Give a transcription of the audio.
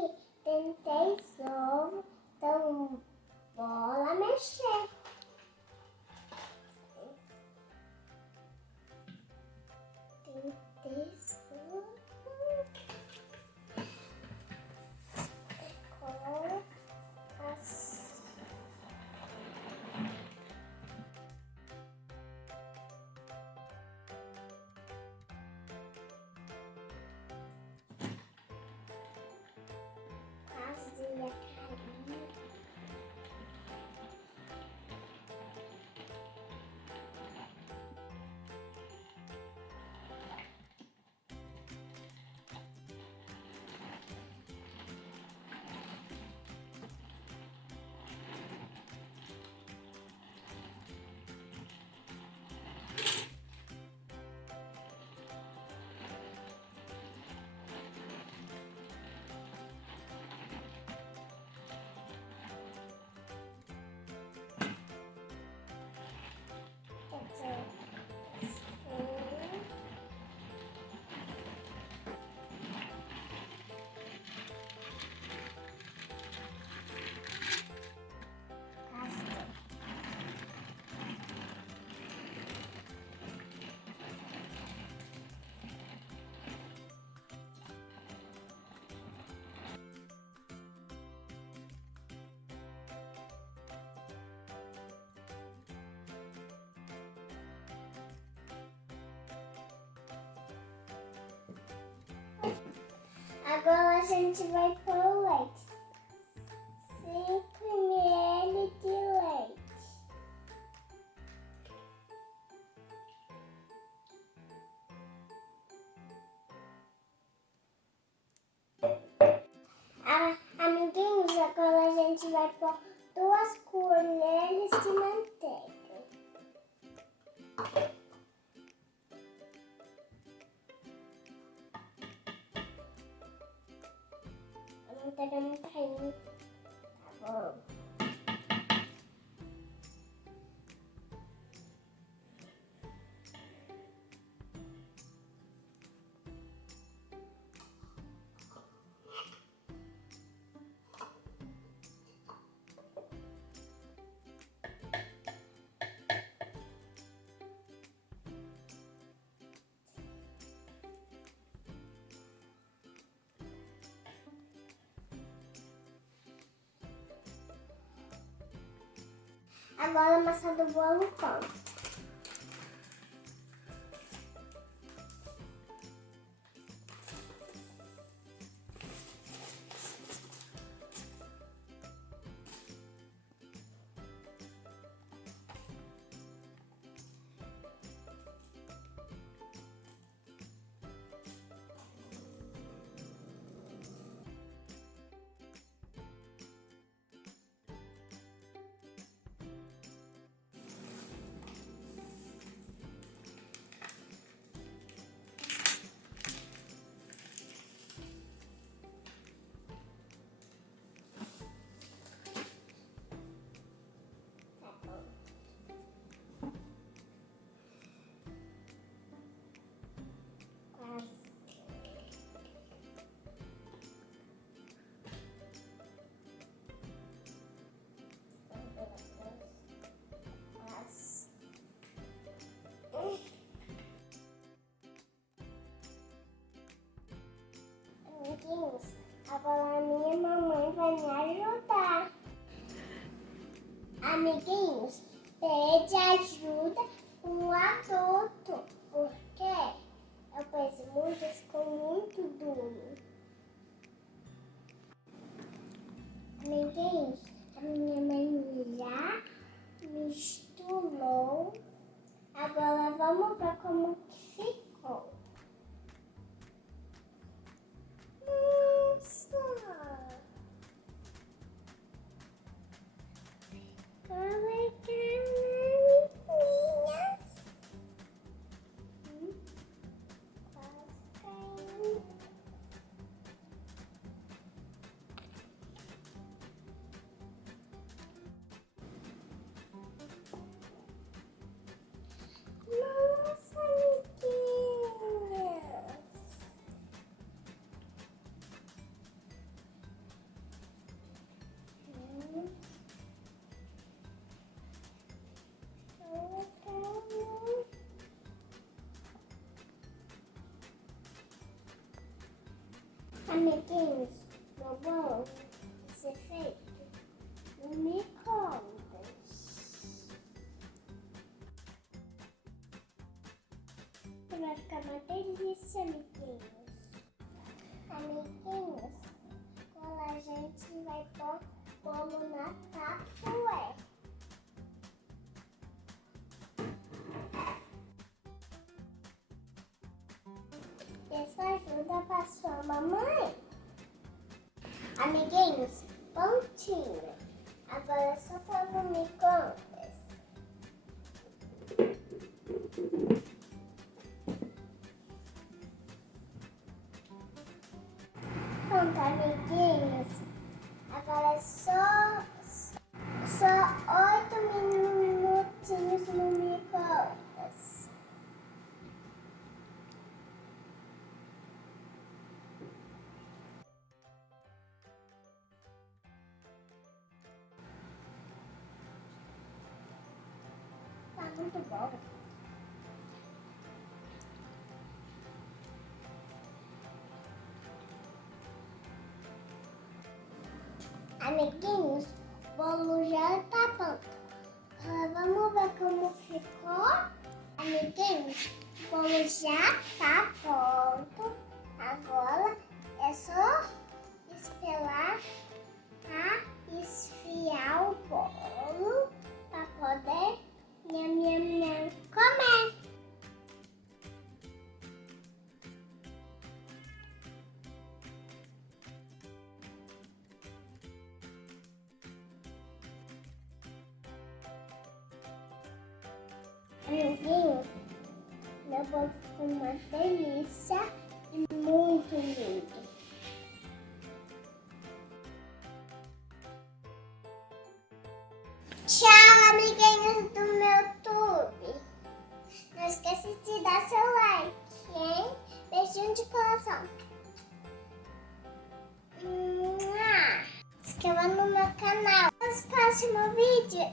aqui tem 3 ovos, então bora mexer. Tem 3 ovos. Com as... Fazia carinho. Agora a gente vai pôr o leite. 5 ml de leite. Amiguinhos, agora a gente vai pôr 2 colheres de manteiga. A manteiga não tá indo. Tá bom. Agora a massa do bolo pronta. Amiguinhos, agora a minha mamãe vai me ajudar. Amiguinhos, pede ajuda um adulto, porque eu peso muito e ficou muito duro. Amiguinhos, a minha mãe já misturou. Agora vamos ver como que ficou. Nossa! Olha que maravilha! Quase caiu. Nossa, Amiguinhos, meu bolo vai ser feito no micro-ondas. Vai ficar uma delícia, amiguinhos. Amiguinhos, agora a gente vai pôr bolo na tapué. Peça ajuda para sua mamãe. Amiguinhos, prontinho. Agora é só pôr no micro-ondas. Pronto, amiguinhos. Agora é só 8 minutinhos no micro-ondas. Tá muito bom. Amiguinhos, o bolo já tá pronto. Agora vamos ver como ficou. Amiguinhos, o bolo já tá pronto. Agora é só esperar a esfriar o bolo para poder comer. Amiguinho, meu bolo ficou uma delícia e muito lindo. Tchau, amiguinhos do meu YouTube. Não esqueça de dar seu like, hein? Beijinho de coração. Se inscreva no meu canal. No próximo vídeo.